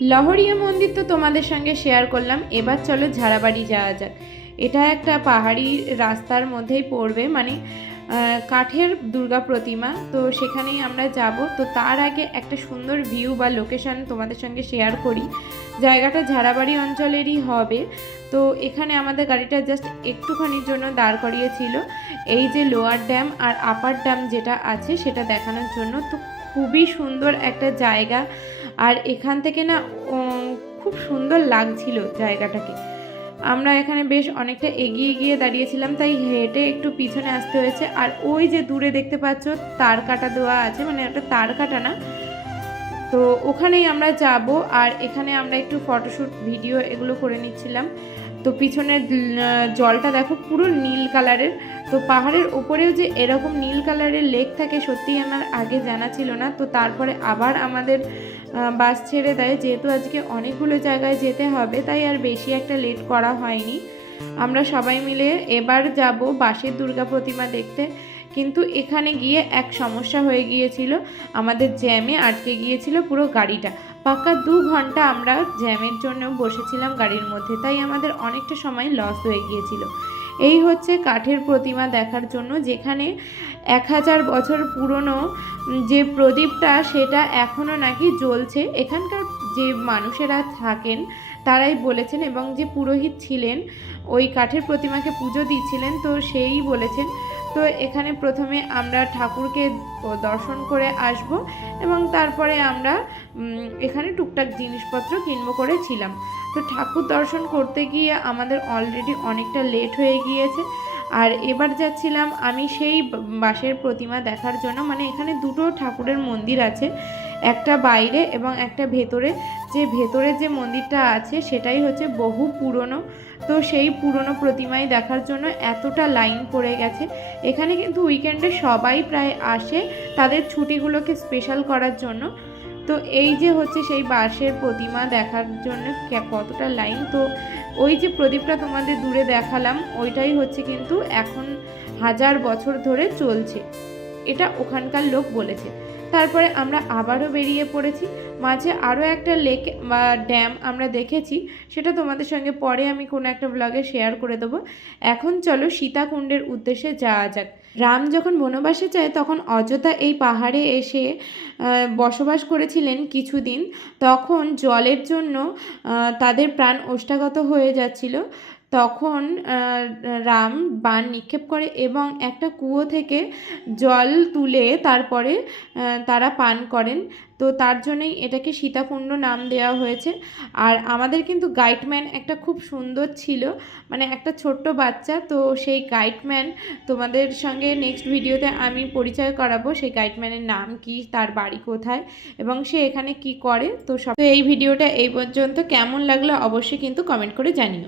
লহরিয়া মন্দির তো তোমাদের সঙ্গে শেয়ার করলাম। এবার চলো ঝাড়াবাড়ি যাওয়া যাক। এটা একটা পাহাড়ি রাস্তার মধ্যেই পড়বে। মানে কাঠের দুর্গা প্রতিমা। তো সেখানেই আমরা যাব। তো তার আগে একটা সুন্দর ভিউ বা লোকেশান তোমাদের সঙ্গে শেয়ার করি। জায়গাটা ঝাড়াবাড়ি অঞ্চলেরই হবে। তো এখানে আমাদের গাড়িটা জাস্ট একটুখানির জন্য দাঁড় করিয়েছিল। এই যে লোয়ার ড্যাম আর আপার ড্যাম যেটা আছে, সেটা দেখানোর জন্য। তো খুবই সুন্দর একটা জায়গা। আর এখান থেকে না খুব সুন্দর লাগছিল জায়গাটাকে। আমরা এখানে বেশ অনেকটা এগিয়ে গিয়ে দাঁড়িয়েছিলাম, তাই হেঁটে একটু পিছনে আসতে হয়েছে। আর ওই যে দূরে দেখতে পাচ্ছ, তার কাটা দেওয়া আছে মানে একটা তার কাটা না। তো ওখানেই আমরা যাব, আর এখানে আমরা একটু ফটোশ্যুট, ভিডিও এগুলো করে নিচ্ছিলাম। তো পিছনের জলটা দেখো পুরো নীল কালারের। তো পাহাড়ের ওপরেও যে এরকম নীল কালারের লেক থাকে সত্যিই আমার আগে জানা ছিল না। তো তারপরে আবার আমাদের বাস ছেড়ে দেয়। যেহেতু আজকে অনেকগুলো জায়গায় যেতে হবে, তাই আর বেশি একটা লেট করা হয়নি। আমরা সবাই মিলে এবার যাব বাসের দুর্গা প্রতিমা দেখতে। কিন্তু এখানে গিয়ে এক সমস্যা হয়ে গিয়েছিল। আমাদের জ্যামে আটকে গিয়েছিল পুরো গাড়িটা। পাক্কা দু ঘণ্টা আমরা জ্যামের জন্য বসেছিলাম গাড়ির মধ্যে, তাই আমাদের অনেকটা সময় লস হয়ে গিয়েছিল। এই হচ্ছে কাঠের প্রতিমা দেখার জন্য, যেখানে এক হাজার বছর পুরনো যে প্রদীপটা, সেটা এখনও নাকি জ্বলছে। এখানকার যে মানুষেরা থাকেন তারাই বলেছেন এবং যে পুরোহিত ছিলেন, ওই কাঠের প্রতিমাকে পুজো দিচ্ছিলেন তো সেই বলেছেন। তো এখানে প্রথমে আমরা ঠাকুরকে দর্শন করে আসব এবং তারপরে আমরা এখানে টুকটাক জিনিসপত্র কিনবো করেছিলাম। তো ঠাকুর দর্শন করতে গিয়ে আমাদের অলরেডি অনেকটা লেট হয়ে গিয়েছে। আর এবার যাচ্ছিলাম আমি সেই বাঁশের প্রতিমা দেখার জন্য। মানে এখানে দুটো ঠাকুরের মন্দির আছে, একটা বাইরে এবং একটা ভেতরে। যে ভেতরে যে মন্দিরটা আছে সেটাই হচ্ছে বহু পুরনো। তো সেই পুরনো প্রতিমাই দেখার জন্য এতটা লাইন পড়ে গেছে। এখানে কিন্তু উইকেন্ডে সবাই প্রায় আসে তাদের ছুটিগুলোকে স্পেশাল করার জন্য। তো এই যে হচ্ছে সেই বাঁশের প্রতিমা দেখার জন্য কতটা লাইন। তো ওই যে প্রদীপটা তোমাদের দূরে দেখালাম, ওইটাই হচ্ছে কিন্তু এখন হাজার বছর ধরে চলছে। এটা ওখানকার লোক বলেছে। তারপরে আমরা আবারও বেরিয়ে পড়েছি। মাঝে আরও একটা লেক বা ড্যাম আমরা দেখেছি। সেটা তোমাদের সঙ্গে পরে আমি কোনো একটা ব্লগে শেয়ার করে দেবো। এখন চলো সীতাকুণ্ডের উদ্দেশ্যে যাওয়া যাক। রাম যখন বনবাসে যায়, তখন অযোধ্যা এই পাহাড়ে এসে বসবাস করেছিলেন কিছুদিন। তখন জলের জন্য তাদের প্রাণ ওষ্ঠাগত হয়ে যাচ্ছিল। তখন রাম বান নিক্ষেপ করে এবং একটা কুয়ো থেকে জল তুলে তারপরে তারা পান করেন। তো তার জন্যই এটাকে সীতাকুণ্ড নাম দেওয়া হয়েছে। আর আমাদের কিন্তু গাইডম্যান একটা খুব সুন্দর ছিল। মানে একটা ছোট্ট বাচ্চা। তো সেই গাইডম্যান তোমাদের সঙ্গে নেক্সট ভিডিওতে আমি পরিচয় করাবো সেই গাইডম্যানের নাম কি, তার বাড়ি কোথায় এবং সে এখানে কি করে। তো সব এই ভিডিওটা এই পর্যন্ত। কেমন লাগল অবশ্যই কিন্তু কমেন্ট করে জানিও।